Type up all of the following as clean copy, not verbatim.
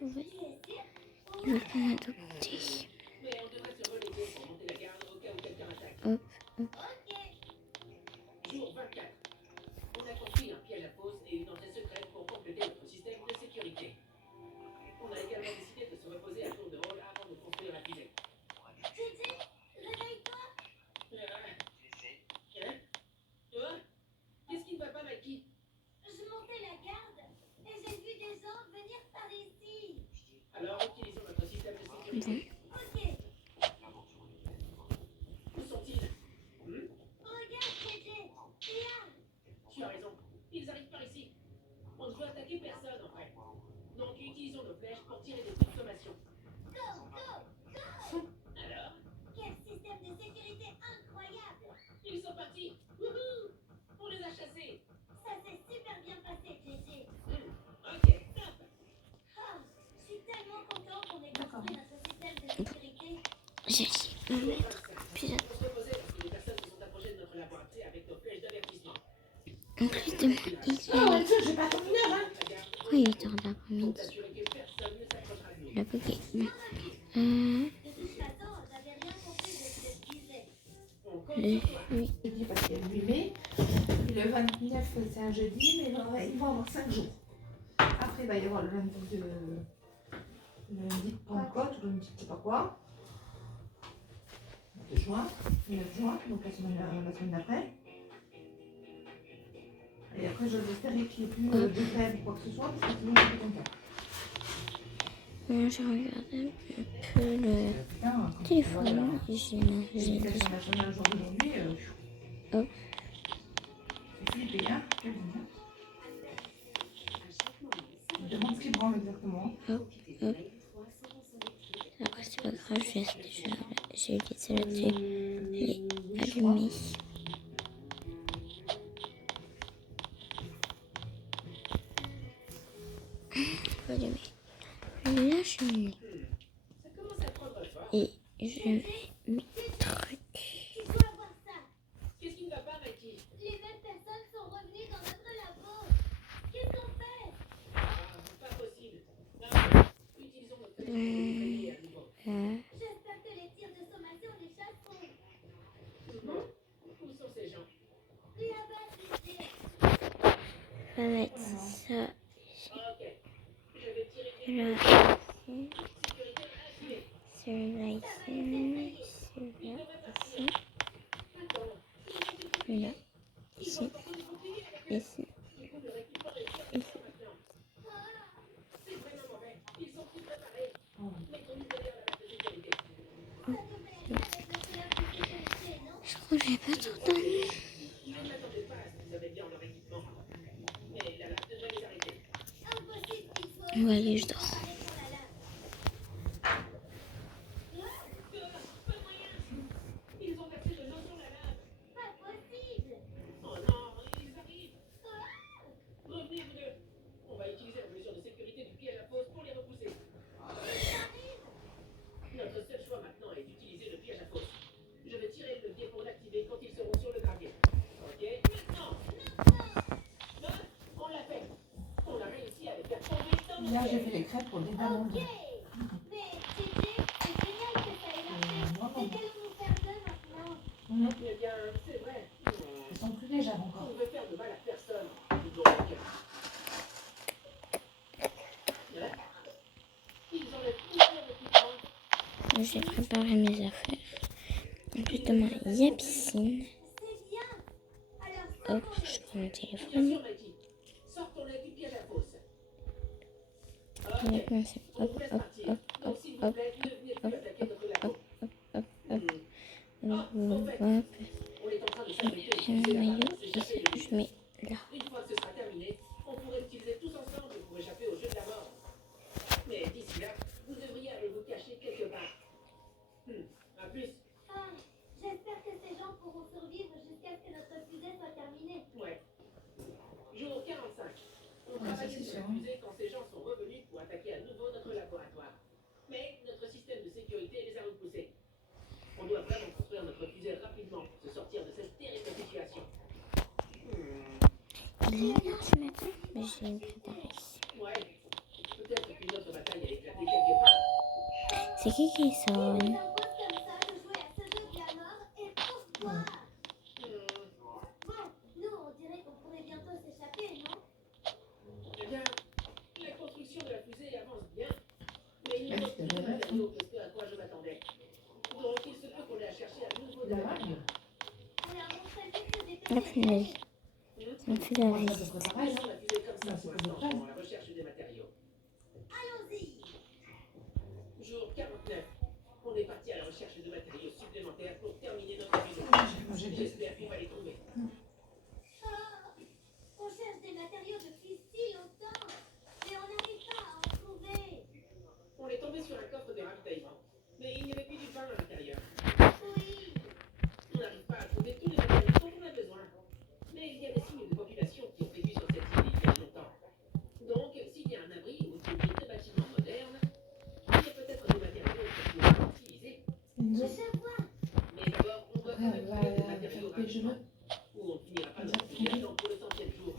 sauver. Il veut pas m'adopter. Hop, hop. Jour 24. On a construit un piège à fausse et une entrée secrète pour compléter notre système de sécurité. On a également décidé de se reposer à tour de rôle avant de construire la fusée. Gigi, réveille-toi. Hein? Toi? Qu'est-ce qui ne va pas, Mikey? Je montais la garde et j'ai vu des gens venir par ici. Alors, utilisons notre système de sécurité. Ok. Où sont-ils? Regarde, Gigi. Là. Tu as raison. Ils arrivent par ici. On ne veut attaquer personne, en fait. Donc, utilisons nos flèches pour tirer des coups de sommation. Go, go, go. Alors? Quel système de sécurité incroyable. Ils sont partis. Wouhou! On les a chassés. Ça s'est super bien passé, Gigi. Ok, top. Oh, je suis tellement content qu'on ait construit notre système de sécurité. J'ai essayé de me mettre pilote. On se reposait parce que les personnes se sont approchées de notre laboratoire avec nos flèches d'avertissement. En plus de moi, J'ai pas terminé, hein. pourquoi il est tard d'après-midi? S'assurer que personne ne s'approchera de nous. La bugué. De toute façon, j'avais rien compris de ce que je disais. On compte Le sur toi. 8. Je dis parce qu'il y a le 8 mai. Et le 29, c'est un jeudi, mais il va y avoir 5 jours. Après, il va y avoir le lundi de Pentecôte, ou lundi de je sais pas quoi. De juin, le 9 juin, donc la semaine d'après. Et après, je vais espérer qu'il n'y ait plus de grève ou quoi que ce soit, parce que sinon, je suis content. Moi, j'ai regardé un peu le Putain, quand téléphone. tu vois, Et j'ai j'ai nagé. fait national un jour d'aujourd'hui. Hop. C'est flippé, hein. Je me demande ce qu'il branle exactement. Hop, hop. Après, c'est pas grave, j'ai utilisé la télé. Elle est allumée. Faut allumer. Là, je mets. Ça commence à prendre forme. Et je mets mes trucs. Tu dois voir ça. Qu'est-ce qui ne va pas, Mikey? Les mêmes personnes sont revenues dans notre labo. Qu'est-ce qu'on fait? Pas possible. Non. Utilisons notre flèche pour créer à nouveau. J'espère que les tirs de sommation les chasseront. Où sont ces gens? Là-bas, Gigi. On va mettre ça Ok. Je vais tirer des là, ici. sécurité activée. Celui-là ici. Celui-là ici. Celui-là ici. Ici. Ici. C'est vraiment mauvais. Ils sont plus préparés. Mettons-nous derrière la base de sécurité. Je crois que j'ai pas tout donné. Je ne m'attendais pas à ce qu'ils avaient bien leur équipement. Mais la lave devrait les arrêter. Impossible qu'il soit. Ouais, je dors. Préparé pour la lave. Pas moyen. Ils ont versé de l'eau sur la lave. Pas possible. Oh non, ils arrivent. Revenez, vous deux. On va utiliser la mesure de sécurité du piège à fausse pour les repousser. Notre seul choix maintenant est d'utiliser le piège à fausse. Je vais tirer le levier pour l'activer quand ils seront sur le gravier. Ok? Maintenant! Non, on l'a fait. On a réussi à les faire tomber dans nos Là, j'ai pièges. fait les crêpes pour le dédamage. Ok. Mais Gigi, c'est génial que ça ait marché. Mais qu'allons-nous faire d'eux maintenant? Eh bien, c'est vrai. Ils sont plus légers encore. On ne veut faire de mal à personne. Donc, ils enlèvent tout leur équipement. J'ai préparé mes affaires. Justement, il y a piscine. C'est bien. Alors, Hop, je prends mon Bien téléphone. sûr, Mikey. Sors ton œil du piège à fausse. On a Ok. commencé. On Hop, vous laisse hop, partir. hop, Donc, hop, s'il vous hop, plaît, ne venez plus attaquer notre labo. hop, hop, hop. Ah, en fait, Hop. on est en train de Je fabriquer mets une fusée le à maillot base de s'échapper ici. de Je mets là. Une fois que ce sera terminé, on pourrait l'utiliser tous ensemble pour échapper au jeu de la mort. Mais d'ici là, vous devriez aller vous cacher quelque part. À plus. Ah, j'espère que ces gens pourront survivre jusqu'à ce que notre fusée soit terminée. Ouais. Jour 45. On Ouais, ça, travaillait c'est sur la sûr. fusée quand ces gens sont revenus pour attaquer à nouveau notre laboratoire. Mais notre système de sécurité les a repoussés. On doit vraiment construire notre fusée rapidement pour se sortir de cette terrible situation. Il est 1h du matin, mais j'ai préparé ici. Ouais. Peut-être qu'une autre bataille a été C'est qui Et sonne? nous impose comme ça de jouer à ce jeu de la mort et pourquoi? Bon, nous on dirait qu'on pourrait bientôt s'échapper, non? Eh bien, la construction de la fusée avance bien. Mais il Mais nous tu manque plus de devrais matériaux que ce à quoi je m'attendais. Donc il se peut qu'on ait à chercher un nouveau La domaine. vague. Alors on serait mieux que des La punaise. Ça me fait la Ouais, vie. c'est à peu près pareil. Laissons la fusée comme ça Bah, c'est pour à peu l'instant près. pendant la recherche des matériaux. Allons-y. Jour 49. On est parti à la recherche de matériaux supplémentaires pour terminer notre vidéo. J'ai dit. J'espère qu'on va les trouver. Oh, on cherche des matériaux depuis si longtemps, mais on n'arrive pas à en trouver. On est tombé sur un coffre de ravitaillement, mais il n'y avait plus du pain à l'intérieur. Oui. On n'arrive pas à trouver tous les matériaux dont on a besoin. Mais il y a des signes de population qui ont vécu sur cette île il y a longtemps. Donc, s'il y a un abri ou tout type de bâtiment moderne, il y a peut-être des matériaux qu'on pourra utiliser. Je vois. Mais d'abord, on doit quand même trouver des matériaux Faire je veux. ou on finira pas notre situation pour le 100e jour.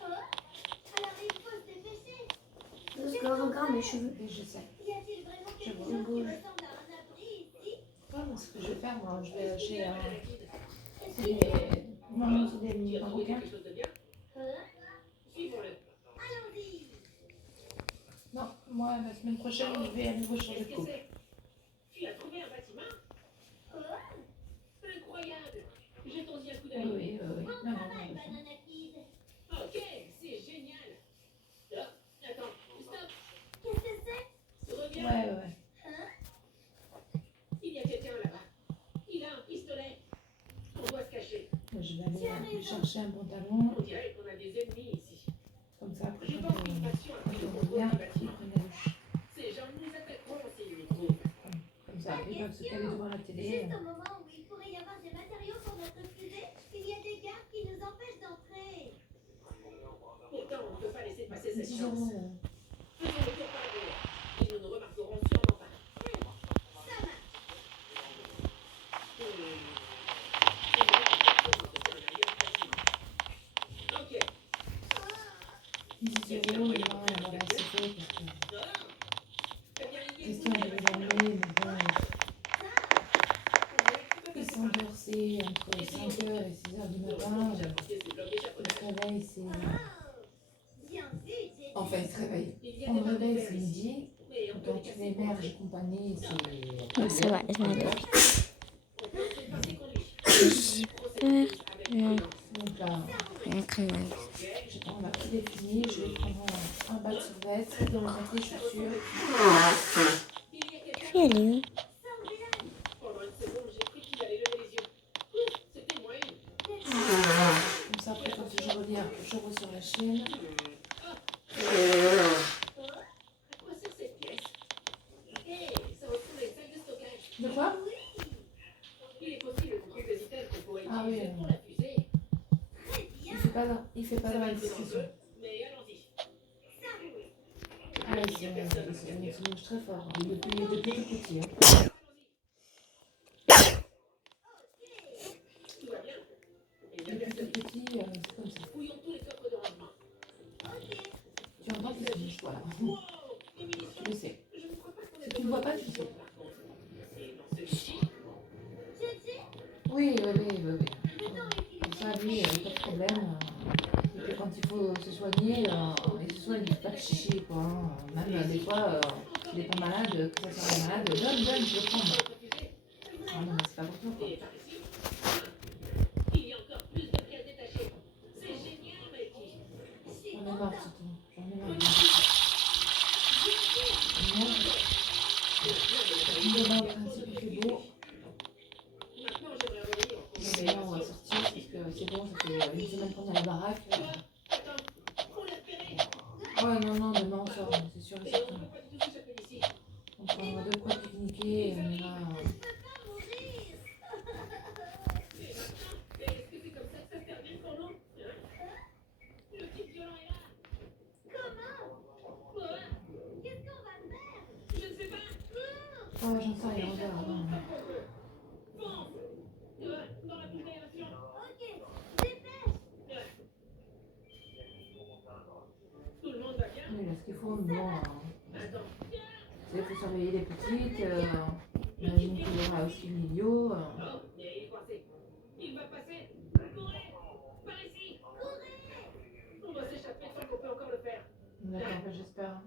Oh, alors il faut se dépêcher. Parce que regarde mes cheveux. Et je sais. Y a-t-il vraiment quelque vois. chose qui ressemble à un abri ici? Ouais, ce que je vais faire, moi, je vais acheter un. Est-ce C'est que- des. Non, c'est Tu des as trouvé marocains. quelque chose de bien? Suivons-le. Allons-y. Non, moi, la semaine prochaine, je vais à nouveau changer Qu'est-ce de que coupe. c'est? Tu as trouvé un bâtiment? Incroyable! Jetons-y un coup Oui, d'œil. oui, oui. Bon Non, non, travail, non. Banana Kid. Ok, c'est génial. Ah, attends, stop. Qu'est-ce que c'est? Reviens. Ouais, ouais. Il y a quelqu'un là-bas. Il a un pistolet. On doit se cacher. Je vais aller chercher un pantalon. On dirait qu'on a des ennemis ici. Comme ça, après, Je quand pense qu'une faction a on pris le contrôle revient, du ils bâtiment. prennent la douche. Ces gens nous attaqueront s'ils nous trouvent. Comme ça, ils peuvent se caler devant la télé. Juste au moment où il pourrait y avoir des matériaux pour notre fusée, il y a des gardes qui nous empêchent d'entrer. Pourtant, on ne peut pas laisser passer cette 10 chance. euros. Faisons le tour par derrière. Et nous ne remarquerons sûrement pas. Ça marche. Ok. 10 euros, on va la sauter parce que. Question de les emmener, mais bon. Ils sont versés entre 5h et 6h du matin. Ils se réveillent, c'est. Bien vu, J.J. Enfin, ils se réveillent. On le réveille, c'est midi. Donc, les mères et compagnie, c'est. Bon, ça va, laisse-moi aller. J'ai peur. Non, Donc là, rien quand même. je prends ma petite fini, je vais prendre un bas de survêt, dans les chaussures. Puis elle est où? Pendant une seconde, j'ai cru qu'il allait lever les yeux. C'était moi une. Comme ça, après, quand je reviens, je ressors la chaîne. À quoi sert cette pièce? Hé, ça ressemble à une salle de stockage. De quoi? Il est possible que quelques items qu'on pourrait Ah oui, utiliser pour la fusée. Il fait pas dans la discussion. Mais allons-y. Ah, c'est un personnage très fort, hein, depuis tout petit. Hein. Tout va bien? Eh bien, Depuis personne. tout petit, c'est comme ça. Fouillons tous les coffres de rangement. Tu entends que c'est bouge, voilà. Wow! Des munitions. Tu le sais. Je ne crois pas qu'on ait Si tu ne vois pas, tu le sais. par contre. C'est dans celui-ci. Oui. Comme ça, lui, il n'y a pas de problème. Et puis quand il faut se soigner, il se soigne, il ne fait pas de chichi, quoi. Hein. Même des fois, il n'est pas malade, que ça soit malade, donne, je le prends. Ah non, mais c'est pas pour toi, quoi. Et par ici. Il y a encore plus de pièces détachées. C'est génial, Mikey. J'en ai marre, surtout. J'en ai marre. Demain, en principe, il fait beau. Maintenant, j'aimerais revenir au cours. Mais là, on va sortir parce que c'est bon, ça fait une semaine qu'on est à la baraque. Attends, on l'a repéré. Ouais, non, demain on sort, c'est sûr et Mais certain. on ne peut pas du tout s'échapper d'ici. On prendra de quoi pique-niquer et on ira. Et est-ce que c'est comme ça que ça se termine pour nous? Hein? Le type violent est là. Quoi? Qu'est-ce qu'on va faire? Je ne sais pas. Oh, j'en sais rien, on verra. Bon. Dans la bouche d'aération. Ok, dépêche. Tout le monde va bien? Oui, là, ce qu'il faut, mais bon. Attends. Il faut surveiller les petites. J'imagine qu'il y aura aussi Lilio. Oh, il est coincé. Il va passer. Courez. Par ici. Courez. On doit s'échapper tant qu'on peut encore le faire. D'accord, j'espère.